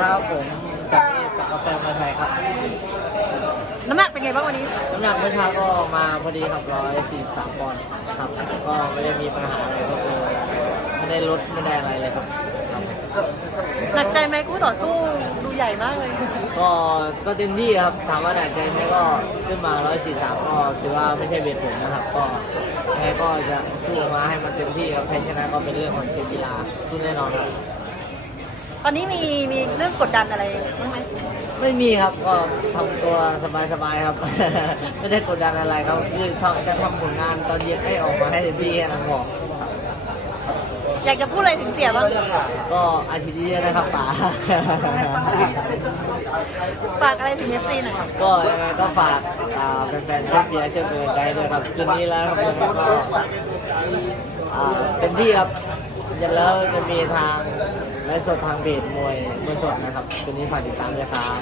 ครับผมสักดิ์สักกาแฟมาไทยครับ น้ำหนักเป็นไงบ้างวันนี้ น้ำหนักเมื่อเช้าก็มาพอดีครับร้อยสี่สามปอนด์ครับ ก็ไม่ได้มีปัญหาอะไรก็คือไม่ได้ลดไม่ได้อะไรเลยครับครับหนักใจไหมคู่ต่อสู้ดูใหญ่มากเลย ก็ก็เต็มที่ครับถามว่าหนักใจไหมก็ขึ้นมาร้อยสี่สามก็ถือว่าไม่ใช่เวทผมนะครับ ก็ยังไงก็จะสู้มาให้มันเต็มที่ครับแพ้ชนะก็เป็นเรื่องของเกมกีฬาสู้แน่นอนครับ ตอนนี้มีมีเรื่องกดดันอะไรบ้างไหมไม่มีครับก็ทำตัวสบายๆครับ ไม่ได้กดดันอะไรครับคือทำจะทำผลงานตอนเย็นให้ออกมาให้เต็มที่แค่นั้นพอครับอยากจะพูดอะไรถึงเสียบ้างก็อาชีพนี้นะครับป๋า ฝากอะไรถึงเอฟซีหน่อยก็ยังไงก็ฝากอ่าแฟนๆช่วยเชียร์ช่วยเป็นกำลังใจด้วยครับคืนนี้แล้วครับผมก็อ่าเต็มที่ครับ เร็จแล้วจะมีทางไลฟ์สดทางเพจมวยมวยสดนะครับคืนนี้ฝากติดตามด้วยครับ